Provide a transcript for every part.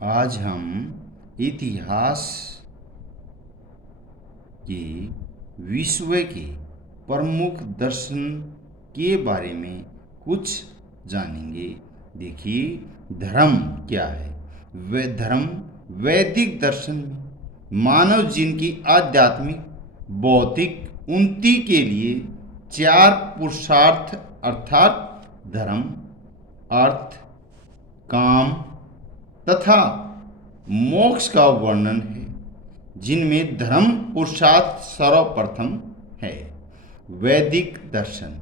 आज हम इतिहास के विश्व के प्रमुख दर्शन के बारे में कुछ जानेंगे। देखिए, धर्म क्या है। वे धर्म वैदिक दर्शन में मानव जीवन की आध्यात्मिक, भौतिक उन्नति के लिए चार पुरुषार्थ अर्थात धर्म, अर्थ, काम तथा मोक्ष का वर्णन है, जिनमें धर्म पुरुषार्थ सर्वप्रथम है। वैदिक दर्शन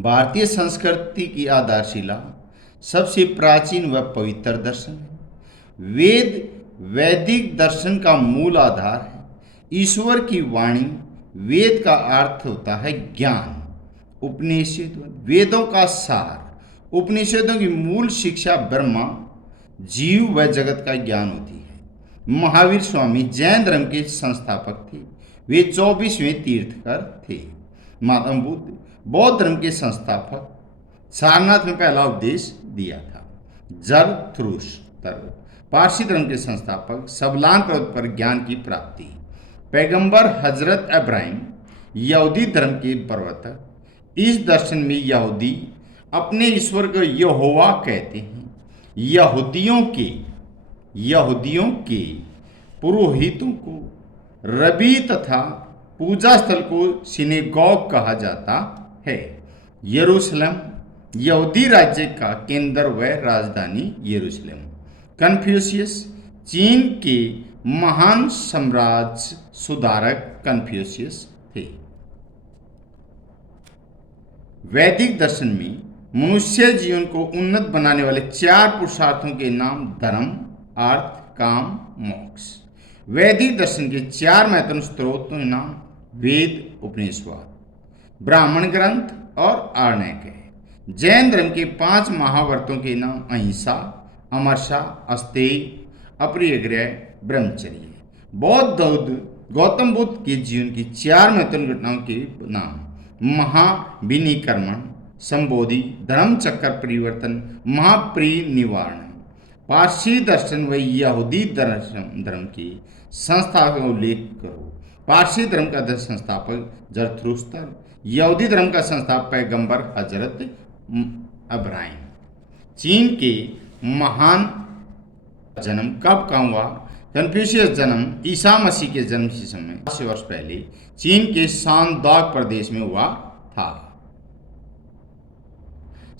भारतीय संस्कृति की आधारशिला, सबसे प्राचीन व पवित्र दर्शन है। वैदिक दर्शन का मूल आधार है ईश्वर की वाणी। वेद का अर्थ होता है ज्ञान। उपनिषद वेदों का सार। उपनिषदों की मूल शिक्षा ब्रह्मा, जीव व जगत का ज्ञान होती है। महावीर स्वामी जैन धर्म के संस्थापक थे। वे 24वें तीर्थकर थे। महात्मा बुद्ध बौद्ध धर्म के संस्थापक, सारनाथ में पहला उपदेश दिया था। जरथुस्त्र पारसी धर्म के संस्थापक, सबलान पर्वत पर ज्ञान की प्राप्ति। पैगंबर हजरत इब्राहिम यहूदी धर्म के प्रवर्तक। इस दर्शन में यहूदी अपने ईश्वर को यहोवा कहते हैं। यहूदियों के पुरोहितों को रबी तथा पूजा स्थल को सिनेगॉग कहा जाता है। यरूशलेम यहूदी राज्य का केंद्र व राजधानी यरूशलेम। कन्फ्यूशियस चीन के महान साम्राज्य सुधारक कन्फ्यूशियस थे। वैदिक दर्शन में मनुष्य जीवन को उन्नत बनाने वाले चार पुरुषार्थों के नाम धर्म, अर्थ, काम, मोक्ष। वैदिक दर्शन के चार महत्वपूर्ण स्रोतों के नाम वेद, उपनिषद, ब्राह्मण ग्रंथ और आरण्यक है। जैन धर्म के 5 महाव्रतों के नाम अहिंसा, अमरसा, अस्तेय, अपरिग्रह, ब्रह्मचर्य। गौतम बुद्ध के जीवन की 4 महत्वपूर्ण घटनाओं के नाम महाविनिक्रमण, संबोधि, धर्म चक्र परिवर्तन, महापरिनिर्वाण। पारसी दर्शन व यहूदी धर्म के संस्थापक का उल्लेख करो। पारसी धर्म का संस्थापक जरथुस्त्र, यहूदी धर्म का संस्थापक पैगंबर हजरत इब्राहिम। चीन के महान जन्म कब का हुआ? कन्फ्यूशियस जन्म ईसा मसीह के जन्म से समय 500 वर्ष पहले चीन के शानदाग प्रदेश में हुआ था।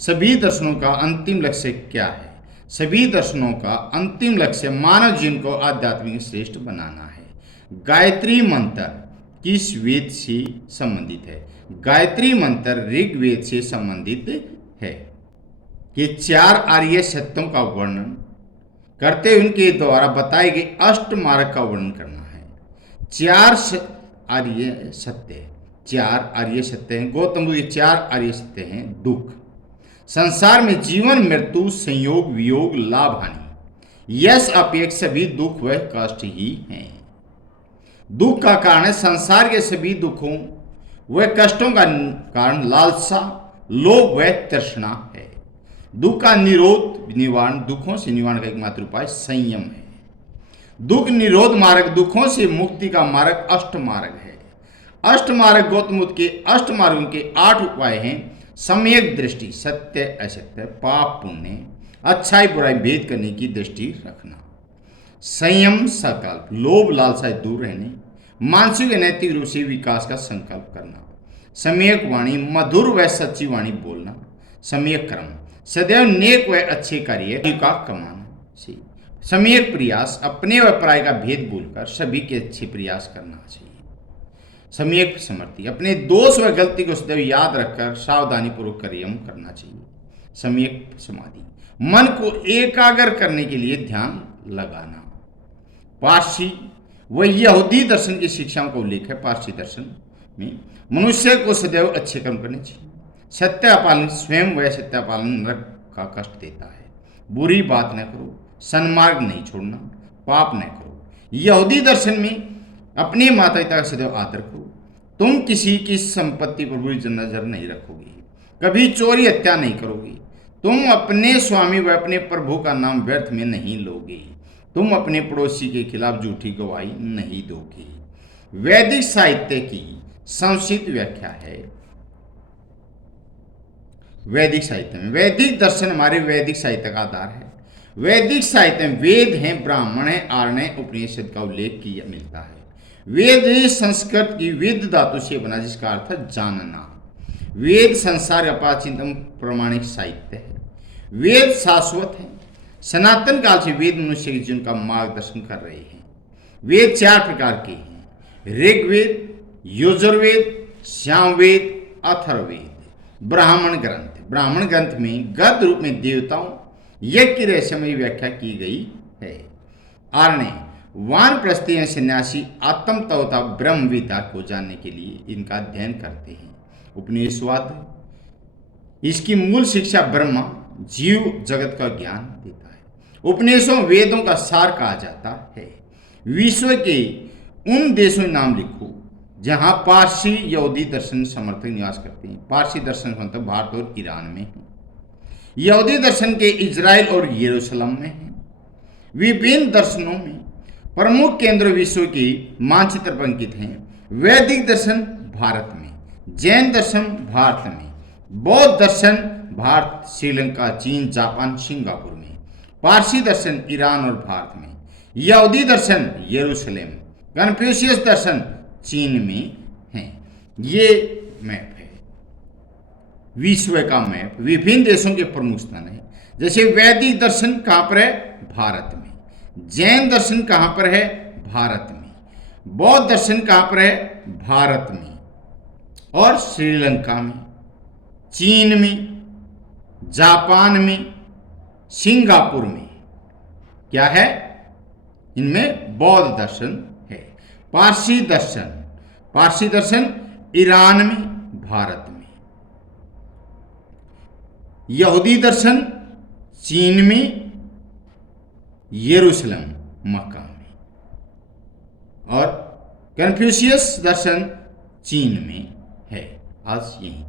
सभी दर्शनों का अंतिम लक्ष्य क्या है? सभी दर्शनों का अंतिम लक्ष्य मानव जीवन को आध्यात्मिक श्रेष्ठ बनाना है। गायत्री मंत्र किस वेद से संबंधित है? गायत्री मंत्र ऋग्वेद से संबंधित है। ये 4 आर्य सत्यों का वर्णन करते हुए उनके द्वारा बताए गए अष्ट मार्ग का वर्णन करना है। 4 आर्य सत्य हैं। गौतम बुद्ध के 4 आर्य सत्य हैं। दुख, संसार में जीवन मृत्यु, संयोग वियोग, लाभ हानि, यश अपेक्ष सभी दुख व कष्ट ही हैं। दुख का कारण है संसार के सभी दुखों व कष्टों का कारण लालसा, लोभ व तृष्णा है। दुख का निवारण, दुखों से निवारण का एकमात्र उपाय संयम है। दुख निरोध मार्ग, दुखों से मुक्ति का मार्ग अष्ट मार्ग है। अष्ट मार्ग गौतम बुद्ध के अष्ट मार्गों के 8 उपाय हैं। सम्यक दृष्टि, सत्य असत्य, पाप पुण्य, अच्छाई बुराई भेद करने की दृष्टि रखना। संयम संकल्प, लोभ लालसा दूर रहने, मानसिक नैतिक रूप से विकास का संकल्प करना। सम्यक वाणी, मधुर व सच्ची वाणी बोलना। सम्यक कर्म, सदैव नेक व अच्छे कार्य का कमाना। सम्यक प्रयास, अपने व पराय का भेद भूलकर सभी के अच्छे प्रयास करना चाहिए। सम्यक स्मृति, अपने दोष व गलती को सदैव याद रखकर सावधानी पूर्वक कर्म करना चाहिए। सम्यक समाधि, मन को एकाग्र करने के लिए ध्यान लगाना। पारसी व यहूदी दर्शन की शिक्षाओं का उल्लेख है। पारसी दर्शन में मनुष्य को सदैव अच्छे कर्म करने चाहिए। सत्यापालन, स्वयं व सत्यापालन नरक का कष्ट देता है। बुरी बात न करो, सन्मार्ग नहीं छोड़ना, पाप न करो। यहूदी दर्शन में अपने माता पिता का सदैव आदर करो। तुम किसी की संपत्ति पर बुरी नजर नहीं रखोगे, कभी चोरी हत्या नहीं करोगे, तुम अपने स्वामी व अपने प्रभु का नाम व्यर्थ में नहीं लोगे। तुम अपने पड़ोसी के खिलाफ झूठी गवाही नहीं दोगे। वैदिक साहित्य की संक्षिप्त व्याख्या है। वैदिक साहित्य में, वैदिक दर्शन हमारे वैदिक साहित्य का आधार है। वैदिक साहित्य में वेद हैं, ब्राह्मण है, आर्य, उपनिषद का उल्लेख किया मिलता है। वेद संस्कृत की वेद धातु से बना, जिसका अर्थ है जानना। वेद संसार का प्राचीनतम प्रमाणिक साहित्य है। वेद शाश्वत है। सनातन काल से वेद मनुष्य के जीवन का मार्गदर्शन कर रहे हैं। वेद 4 प्रकार के हैं: ऋग्वेद, यजुर्वेद, सामवेद, अथर्ववेद। ब्राह्मण ग्रंथ, ब्राह्मण ग्रंथ में गद्य रूप में देवताओं, यज्ञ की रहस्यमयी व्याख्या की गई है। आर्य वानप्रस्थी सन्यासी आत्म तथा ब्रह्म विद्या को जानने के लिए इनका अध्ययन करते हैं। उपनिषदवाद, इसकी मूल शिक्षा ब्रह्मा जीव जगत का ज्ञान देता है। उपनिषदों वेदों का सार कहा जाता है। विश्व के उन देशों के नाम लिखो जहां पारसी यहूदी दर्शन समर्थक निवास करते हैं। पारसी दर्शन समर्थक भारत और ईरान में हैं। यहूदी दर्शन के इजराइल और यरूशलेम में हैं। विभिन्न दर्शनों में प्रमुख केंद्र विश्व के मानचित्र पर अंकित हैं। वैदिक दर्शन भारत में, जैन दर्शन भारत में, बौद्ध दर्शन भारत, श्रीलंका, चीन, जापान, सिंगापुर में, पारसी दर्शन ईरान और भारत में, यहूदी दर्शन यरूशलेम, कन्फ्यूशियस दर्शन चीन में हैं। ये मैप है, विश्व का मैप। विभिन्न देशों के प्रमुख स्थान है। जैसे वैदिक दर्शन कहाँ पर है? भारत में। जैन दर्शन कहाँ पर है? भारत में। बौद्ध दर्शन कहाँ पर है? भारत में और श्रीलंका में, चीन में, जापान में, सिंगापुर में। क्या है? इनमें बौद्ध दर्शन है। पारसी दर्शन, पारसी दर्शन ईरान में, भारत में। यहूदी दर्शन चीन में, यरूशलेम मक्का में, और कन्फ्यूशियस दर्शन चीन में है। आज यही।